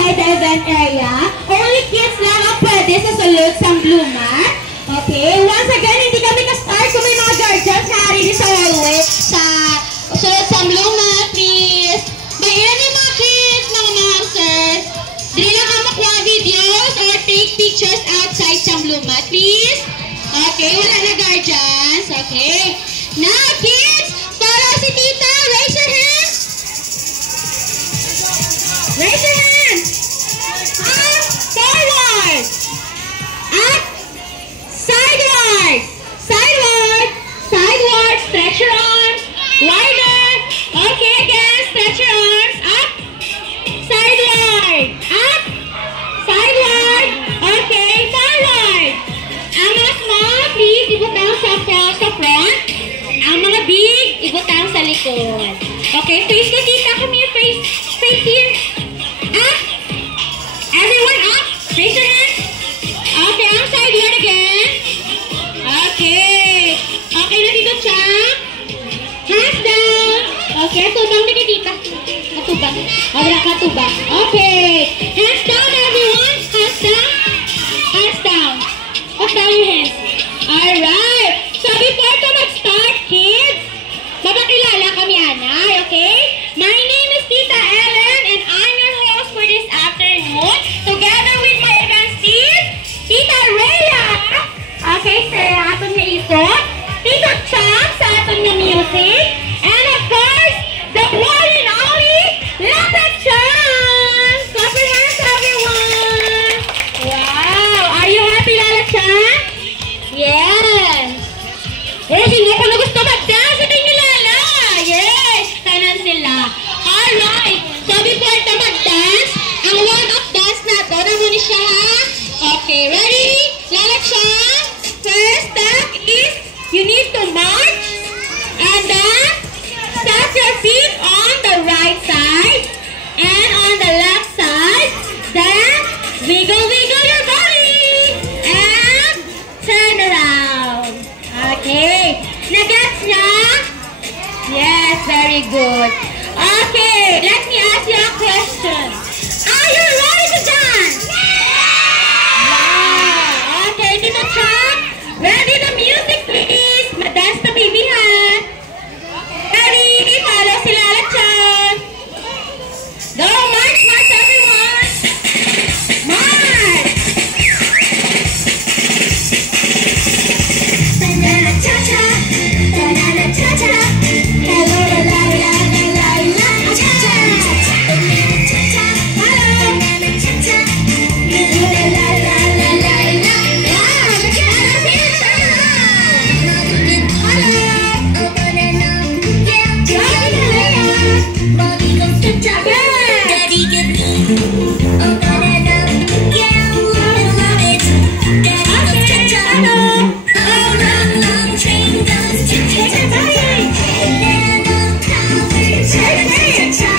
outside the event area. Only kids lang ang pwede sa sulod sa blue mat. Okay, once again, hindi kami ka-start kung may mga guardians na rin sa hallway sa sulod sa blue mat, please. Bayan yung mga kids, mga ma'am, sirs. Dili lang ka makuha videos or take pictures outside sa blue mat, please. Okay, wala na guardians. Okay. Now, kids, follow si tita. Raise your hands. Raise your hands. Up, forward. Up, sideward. Sideward. Sideward. Stretch your arms. Wider. Okay, again. Stretch your arms. Up. Sideward. Up. Sideward. Okay, forward. Ang mga small, please, ibutang sa front. Ang mga big, ibutang sa likod. Okay, face ka, tita. Come here, face here. Up. Everyone up. Raise your hand. Okay, ang sideward again. Okay. Okay na dito, Chang. Hands down. Okay, tubang na tita. Katubang. Wala katubang. Okay. Hands down, everyone. Hands down. Hands down. Put down your hands. Alright. So before to mag-start, kids, mapakilala kami, Anay, okay? My name is Tita Ellen and I'm your host for this afternoon. Together with my event sis, Tita Rhea. Okay, sa aton nga ipon. Tito Cham sa aton nga music. And of course, the one and only Lapet Cham. Clap your hands, everyone. Wow. Are you happy, Lala Cham? Yes. Eh, sino ko na gusto mag-dance? Ito yung Lala. Yes. Kanan sila. Alright. So before ito mag-dance, ang warm-up dance na ito, namuni siya ha? Okay, ready? Lala Cham. First step is you need to march and then step your feet on the right side and on the left side. Then wiggle your body and turn around. Okay. Nagets niya? Yes, very good. Okay, let me ask you a question. Are you ready to dance? Wow. Okay, Tito Cham. Ready the music, please. Madance the baby, ha? Ready? Follow si Lala Cham. Go, march, march, everyone. March. Banana cha-cha, banana cha-cha. Hello, la la la la la la cha-cha. Banana cha-cha, hello, banana cha-cha. Hello, la la la la la la. Wow, look at us here. Hello. Oh, banana. Yeah, yeah. Mommy goes to cha-cha. Daddy give me. Oh, banana. Yeah, I love it. Daddy goes cha-cha. Hello. Oh, long, long train goes cha-cha. Banana powder cha-cha.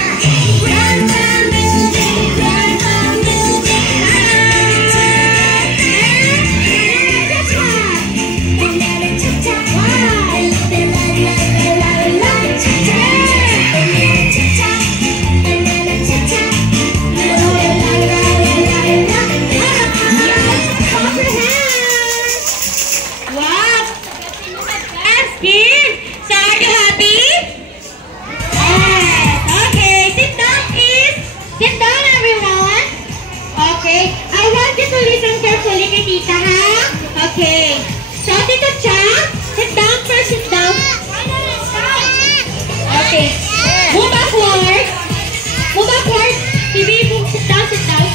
Run, run, moving, run, run, moving. Banana cha-cha. Wow. La la la la la cha-cha. Banana cha-cha. Banana cha-cha. La la la la la la. Clap your hands. Wow. That's good. So are you happy? Yes. Okay. Sit down, please. Sit down, everyone. Okay. I want you to listen carefully kay tita, ha? Okay. So, Tito Cham, sit down first. Sit down. Okay. Move backward. Move backward. Baby, sit down, sit down.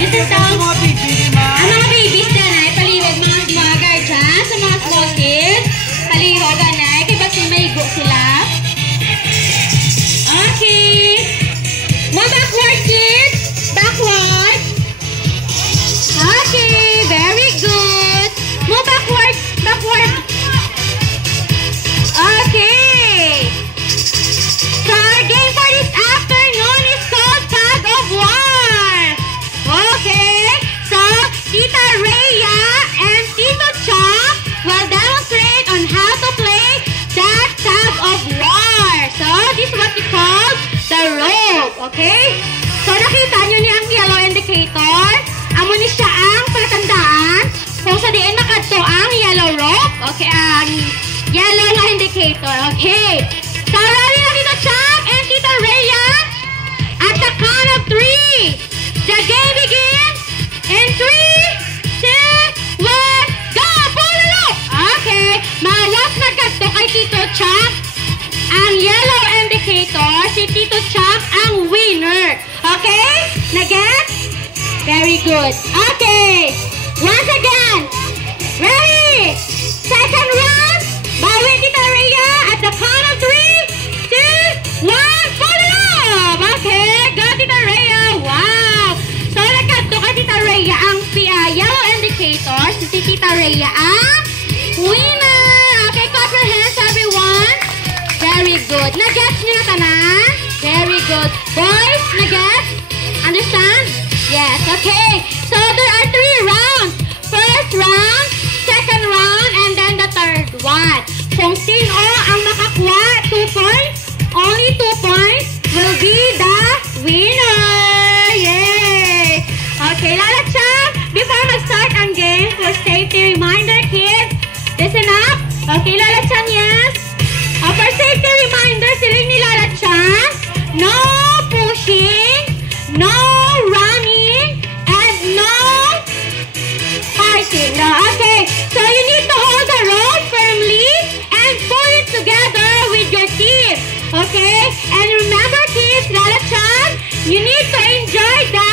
You sit down. Ang mga babies dyan ay paliwag mga guardians, sa mga small kids. Paliwag ay kaya ba't may go sila? Okay. Move backward, kids. Backward. Okay, very good. Move backward. Backward. Okay. So our game for this afternoon is called Tag of War. Okay. So Tita Rhea and Tito Cham will demonstrate on how to play that tag of war. So this is what we call the rope. Okay. So nakita nyo niya ang yellow and the yellow na indicator. Okay. So, ready na Tito Chang and Tita Rhea? At the count of 3, the game begins in 3, 2, 1, go! Pulo! Okay. Mawas na ganito kay Tito Chang. Ang yellow indicator, si Tito Chang ang winner. Okay? Na-get? Very good. Okay. Once again. Ready? Second round. Bawi Tita Rhea at the count of 3, 2, 1. Follow up. Okay. Go Tita Rhea. Wow. So, nagkanto ka Tita Rhea ang yellow indicator. Si Tita Rhea ang winner. Okay. Clap your hands everyone. Very good. Nag-gets nyo na tanan? Very good. Boys, nag-gets? Understand? Yes. Okay. So, there are 3 rounds. First round, second round, and then the third one. Kung sino ang makakuha 2 points, only 2 points will be the winner. Yay! Okay, Lala Chang, before mag-start ang game, for safety reminder, kids, listen up. Okay, Lala Chang, yes? For safety reminder, siling ni Lala Chang, no pushing, no running, and no fighting. No, okay, so you need to hold the rope firmly and pull it together with your teeth. Okay, and remember kids, Lala Chan, you need to enjoy the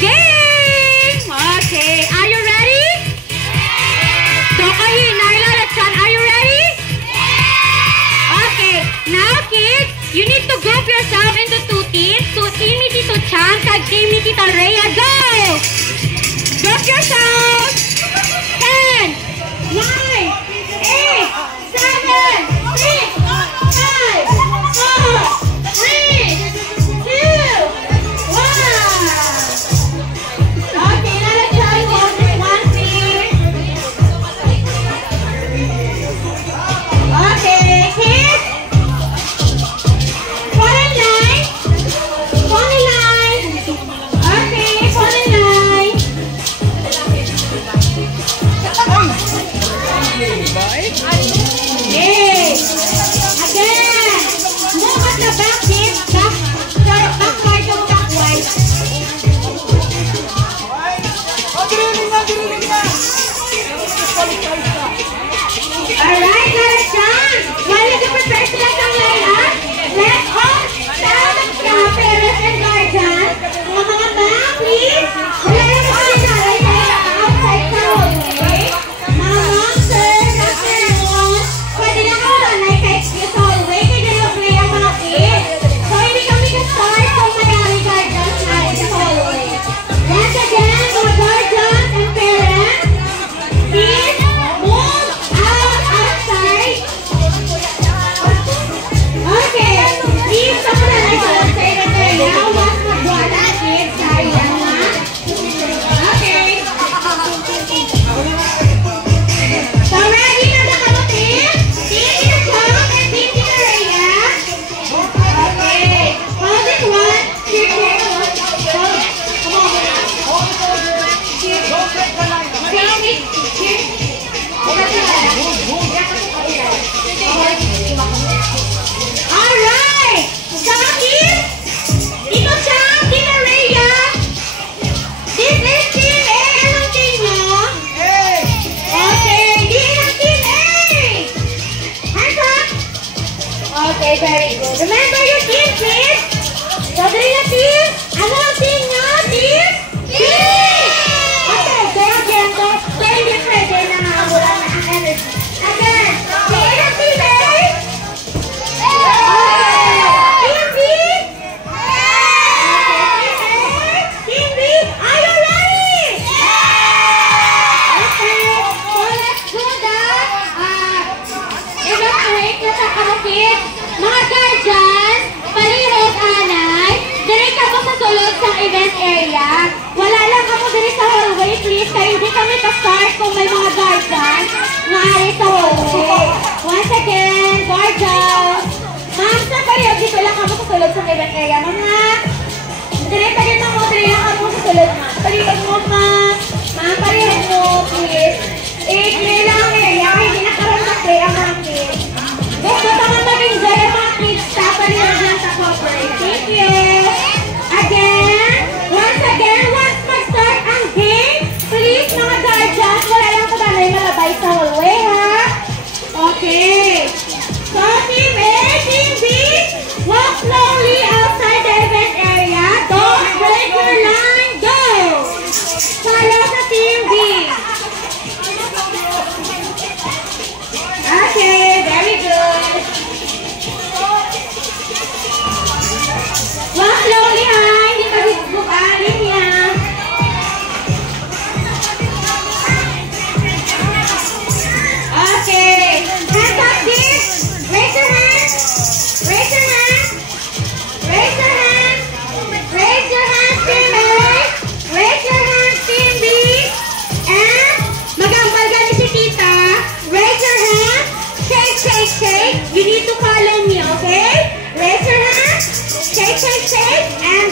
game. Okay, are you ready? So kahinay, Lala Chan, are you ready? Okay, now kids, you need to group yourself into 2 teams. So team ni Tito Chan, kag team ni Tita Rhea, go! Group yourself! 10, 9, 8, 7, 6, 5, 4, 3, 2, 1. Okay, Lala Chan, hold this one, please. Okay, kids. Fall in line. Fall in line. Okay, fall in line. Yay! Again! Move at the back, kids. Backward to backward. Alright, Lala Chan. While you prepare sila sa line-up, let's all stand up sa parents and guardians. Mga bang, please. Wala na po sila outside sa hallway. Mga sir, afternoon. Pwede na ko nanay kahit sa hallway. Kaya na-play ang mga kids. So, hindi kami ka-start kung mayari guardians natin sa hallway. Once again, mga guardians and parents, please move out outside. Okay, please come on and go outside and there now. Once mag-guard ang kids, sorry lang ha. Okay. So ready na na kayo, team? Team Tita Chang and Team Tita Rhea. Okay. Hold it one. Here, here. Hold. Come on. Here. Here. Alright! So kids, Tito Chang, Tita Rhea, this is Team A. Anong team nyo? Okay, this is Team A! Hands up! Okay, very good. Remember your team, kids? So, dali na team. Ano ang team nyo? Team? Team! Okay, kaya again, so hindi pwede na wala na ang energy. Again, sino ang Team A? Team B? Team B? Are you ready? Okay, so let's do the evacuate na sa kapatid. Mga guardians, palihog anay, diri ka mo sa sulod sa event area. Wala lang ako diri sa hallway, please. Kaya hindi kami pa-start kung may mga guardians na ari sa hallway. Once again, guardians. Ma'am, sa palihog dito lang ako sa sulod sa event area. Mga, diri lang ako sa sulod. Palihog mo, ma'am. Ma'am, palihog mo, please. I-clear lang ang area. Hindi na karoon sa play ang mga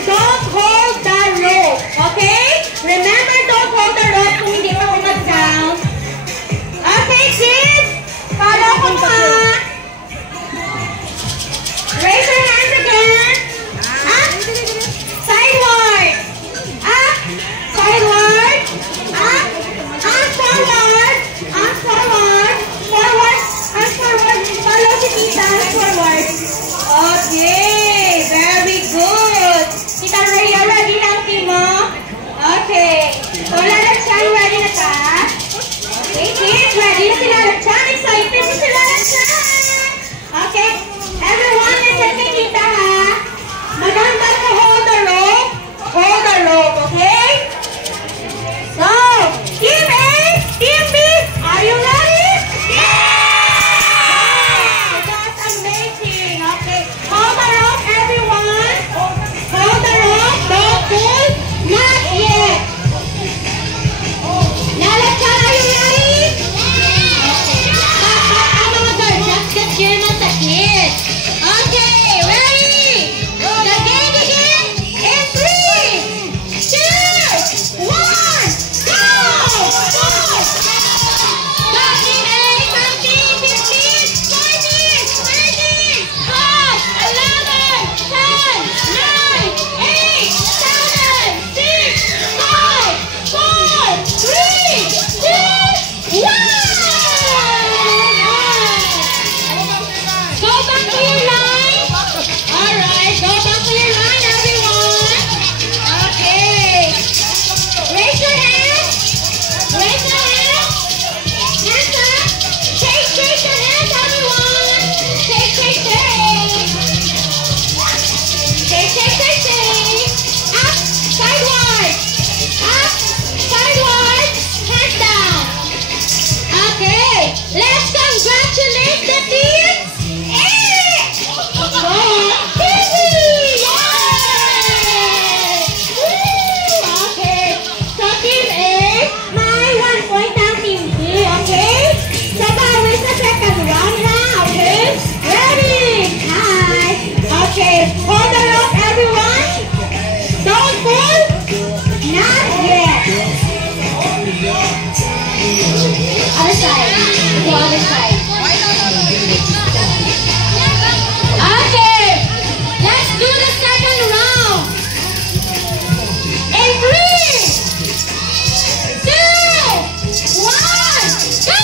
don't hold the rope. Okay? Remember, don't hold the rope kung hindi pa mag-down. Okay, kids? Follow ko pa. Raise your hands again. Up. Sideward. Up. Sideward. Up. Up forward. Up forward. Forward. Up forward. Follow si Tita. Forward. Okay. Very good. Tita Rhea, ready na ang team mo? Okay. So, Lalatchan, ready na ka? Okay, kids, ready na si Lalatchan. Excited na si Lalatchan. Okay. Everyone, listen kay Tita, ha? Maganda ko hold the rope. Hold the rope, okay? So, Team A, Team B, are you ready? Yeah! That's amazing. Okay. Hold the rope, everyone. Hold the rope. Don't pull. Not yet. Lalatchan, are you ready? Ang mga guardians, that's yun ang takit. Okay, ready? The game begins in 3, 2, 1, go! Go! Go, Team A, 13, 15, 14, 13, 12, 11, 10, 9, 8, 7, 6, 5, 4, 3, 2, 1! Go back to your line. Alright, go back to your line, everyone. Okay. Raise your hands. Raise your hands. Hands up. Shake your hands, everyone. Shake. Shake. Up, sideward. Up, sideward. Hands down. Okay. Let's congratulate the team. Okay, so Team A, may 1 point ang Team B, okay? So bawal sa second round na, okay? Ready? Hi! Okay, hold the rope, everyone. Don't pull. Not yet. Other side. Go other side. Okay, let's do the second round. In 3, 2, 1, go!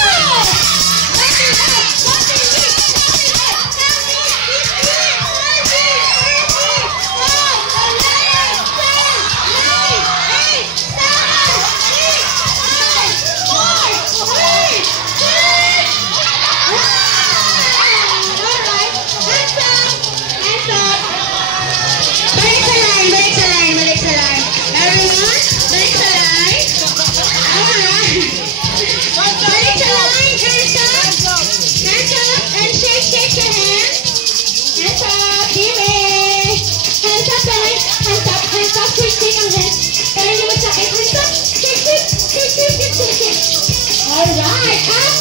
Alright, up,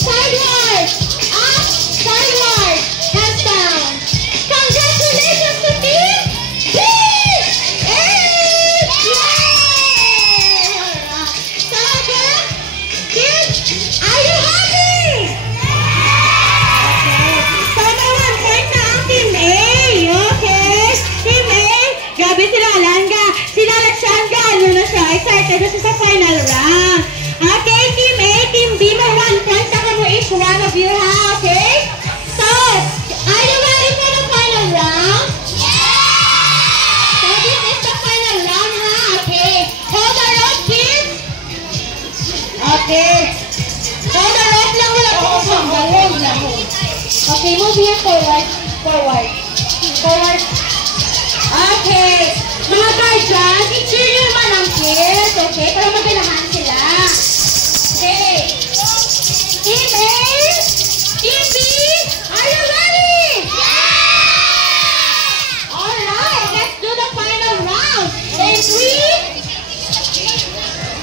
sideward, hands down. Congratulations to Team B! Yeah! So again, kids, are you happy? Okay. So may 1 point na ang Team A. Okay. Team A, grabe sila Alanga. Sila Latsanga, ano na siya? Excited na siya sa final round. Okay, Team A, Team B, may 1 point na kamo each one of you, ha? Okay? So, are you ready for the final round? Yeah! So, this is the final round, ha? Okay. Hold the rope, kids. Okay. Hold the rope lang, wala po kung hold lang. Okay, move here, forward. Okay. Mga guardians, i-cheer nyo naman ang kids, okay? Para maganahan sila. Okay. Team A, Team B, are you ready? Yeah! Alright, let's do the final round. In 3,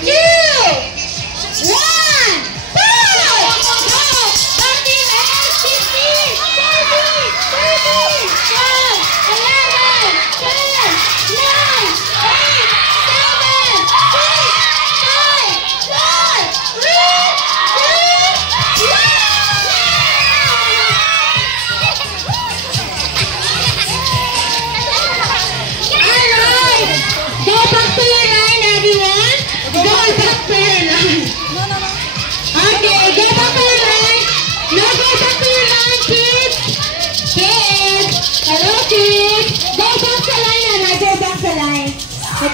2, 1, go! Go! The Team A, 15, 14, 13, 12, 11, 10, 9,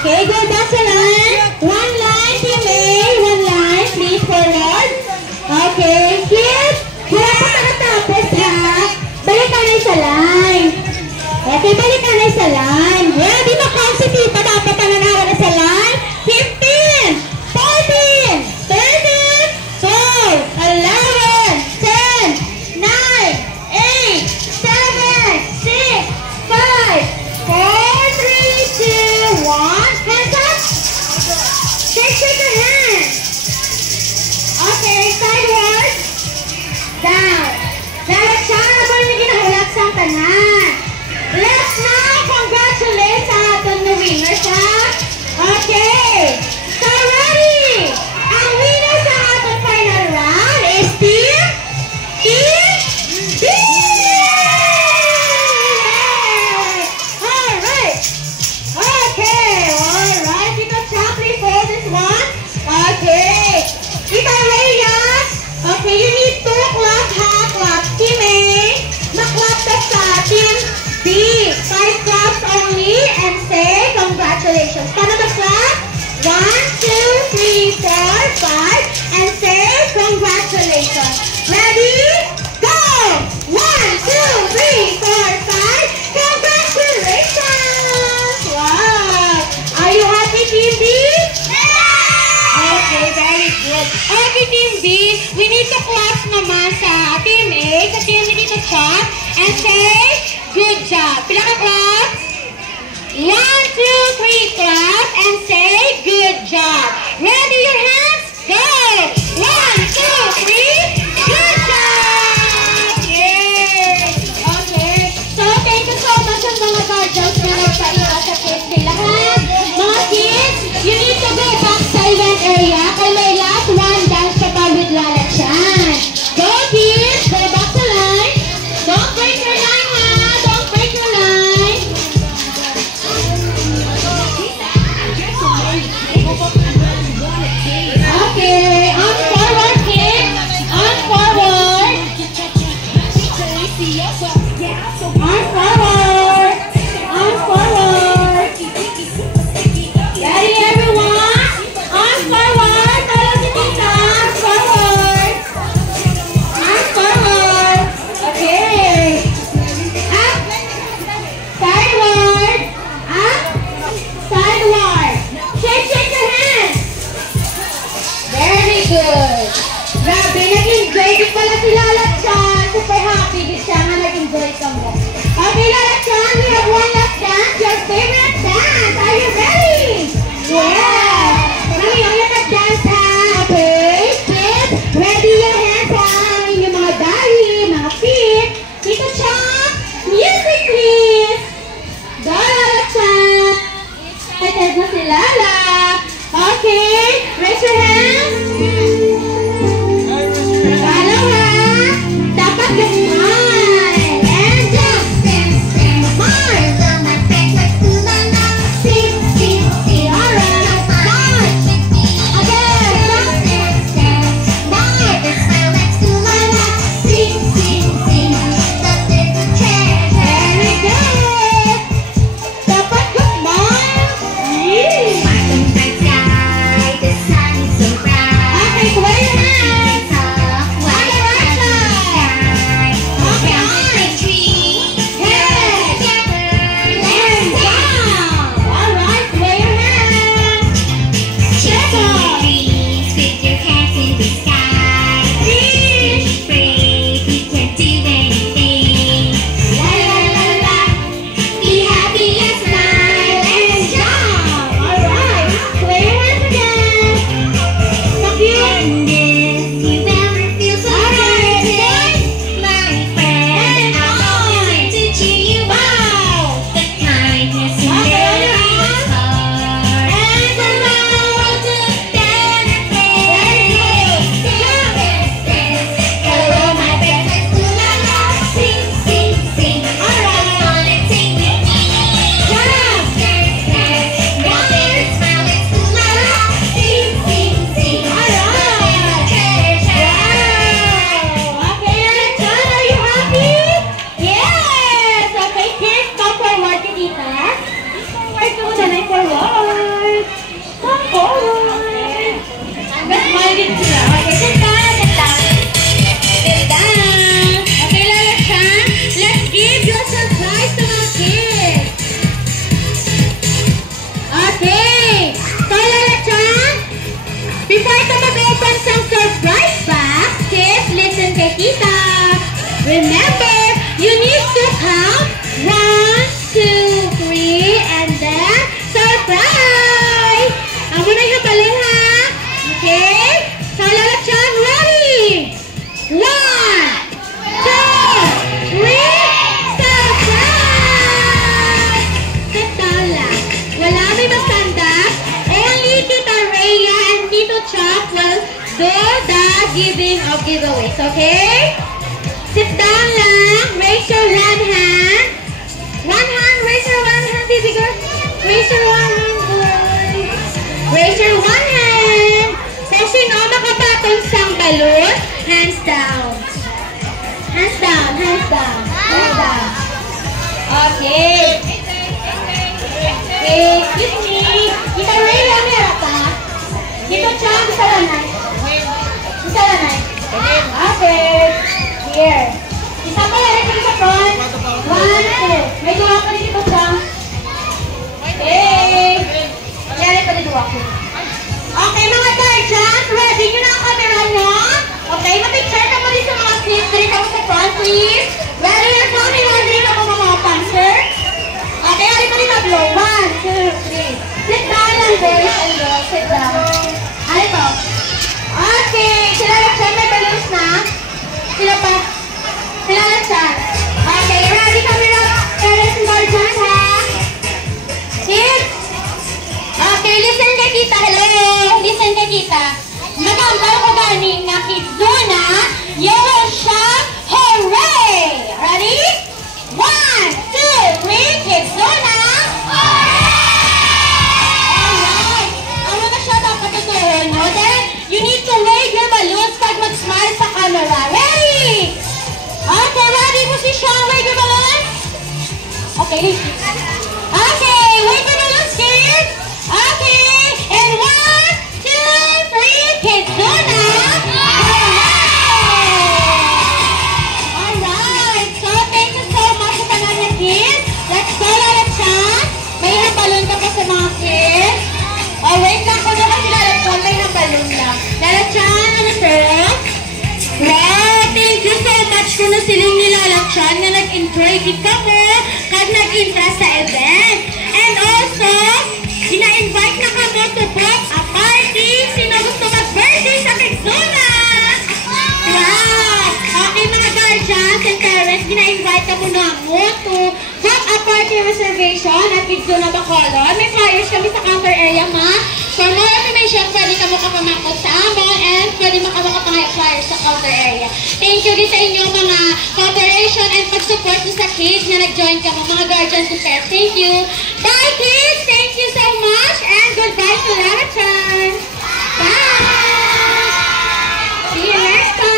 Okay, go back sa line. One line, Team A. One line, please forward. Okay, kids. Wala pa nakatapos ha. Balik ka na sa line. Okay, balik ka na sa line. Yeah, di ba kung si Tita dapat ang nanawa na sa line? 15, 14, 13, 12, 11, 10, 9, 8, 7, 6, 5, 4, 3, 2, 1. Hands up. Shake your hands. Okay, sideward. Down. Dalat siya na ba yung ginahulak sa tanan? Let's now congratulate sa ating na winner siya. Okay. So ready. Ang winner sa ating final round is Team B. Alright. Okay. Alright. Tito Chaplin for this one. Okay. Tita Rhea. Okay, you need to clap, clap. Team A. Maklap ka sa Team B. 5 claps only and say congratulations. Paano ba clap? 1, 2, 3, 4, 5 and say congratulations. Ready? Go! 1, 2, 3, 4, 5. Congratulations! Wow! Are you happy, Team B? Okay, very good. Okay, Team B, we need to clap naman sa Team A, sa Team B dito clap and say, good job. Pila ka clap? 1, 2, 3, clap and say, good job. Ready, your hands? Go! 1, 2, 3, good job! Yay! Okay, so thank you so much ang mga guardians na nagpaila sa kids lahat. Mga kids, you need to go back sa event area kay may last one dance pa pa with Lalat Chan. Go kids, go back sa line. Don't break your line ha, don't break your line. Okay, on forward kids, on forward. On forward, on forward. Ready everyone? On forward, follow the tita, on forward. On forward. Okay. Up. Sideward. Up. Sideward. Shake your hands. Very good. Grabe, nag-enjoy din pala si Lalat Chan. Super happy din siya na nag-enjoy ka mo. Okay, Lalat Chan, we have one last dance. Your favorite dance. Are you ready? Yeah. Mami, yung nag-dance ha. Okay. Kids, ready your hands ha. Yung mga dali, mga feet. Tito Chan, music please. Go, Lalat Chan. Excited na si Lala. Okay, raise your hands. Follow ha. Dapat ka-smile. And jump. Smile. Sing, sing, sing. Alright. Smile. Again. Smile. Sing, sing, sing. Very good. Dapat ka-smile. Yeah. Okay, wave your hands. On the right side. Okay, on. Head. And down. Alright, wave your hands. Check out. La la la la. Be happy and smile and jump. Alright, wave your hands again. Thank you. Remember, you need to count 1, 2, 3, and then surprise! Amo na yung balon ha? Okay? So, Lalachan, ready? 1, 2, 3, surprise! Sit down lang. Wala may stand up. Only Tita Rhea and Tito Chuck will do the giving of giveaways, okay? Sit down lang. Raise your one hand. One hand. Raise your one hand, baby girl. Raise your one hand, boy. Raise your one hand. Kung sino makapatong sang balon, hands down. Hands down, hands down. Hands down. Okay. Okay, excuse me. Kita Rhea, meron pa? Dito siya, isa lanay. Isa lanay. Okay. Here. Isa pa lang rin sa front. 1, 2. May duwa pa rin dito siya. Okay. Yan pa rin duwa ko. Okay, mga guardians, ready nyo na ang camera nyo? Okay, mapicture ka mo rin sa mga clips. Dali ka mo sa front, please. Ready your camera, dali ka mo mga panser. Okay, ali pa rin na blow. 1, 2, 3. Sit down lang, boys and girls. Sit down. Ali po. Okay, sila lang siya. May balloons na. Sila pa. Sila lang siya. Okay, ready camera. Parents and guardians, ha? Kids? Okay, listen kay Tita. Hello. Listen kay Tita. Magandang ko galing na Kids Zona. You will shout, hooray! Ready? 1, 2, 3, Kids Zona. Alright. Ang mga siya dapat tutuhin mo. Then, you need to wave your balloons pag mag-smile sa camera. Ready? Okay, ready? Position. Wave your balloons. Okay. Okay, wave your balloons, kids. Okay. And 1, 2, 3, Kids Zona. Alright. So, thank you so much sa tanan ng kids. Let's go, Lalachan. May balloon ka pa sa mga kids. Oh, wait lang. Kung naman si Lalachan, may balloon lang. Lalachan, ano first? Wow, thank you so much kung nasiling ni Lalachan na nag-enjoy di ka mo kag nag-interest sa event. And also, ina-invite na ka mo to book a party. Sino gusto mag-birthday sa Kids Zona? Wow! Okay mga guardians and parents, ina-invite ka mo na mo to book a party reservation at Kids Zona Bacolod. May flyers kami sa counter area, ma. For more information, pwede ka mo kapamakot sa amon and pwede makapangay flyers sa counter area. Thank you din sa inyong mga cooperation and pag-support sa kids na nag-join ka mo, mga guardians and parents. Thank you. Bye, kids! Thank you so much and goodbye to Lalachan. Bye! See you next time!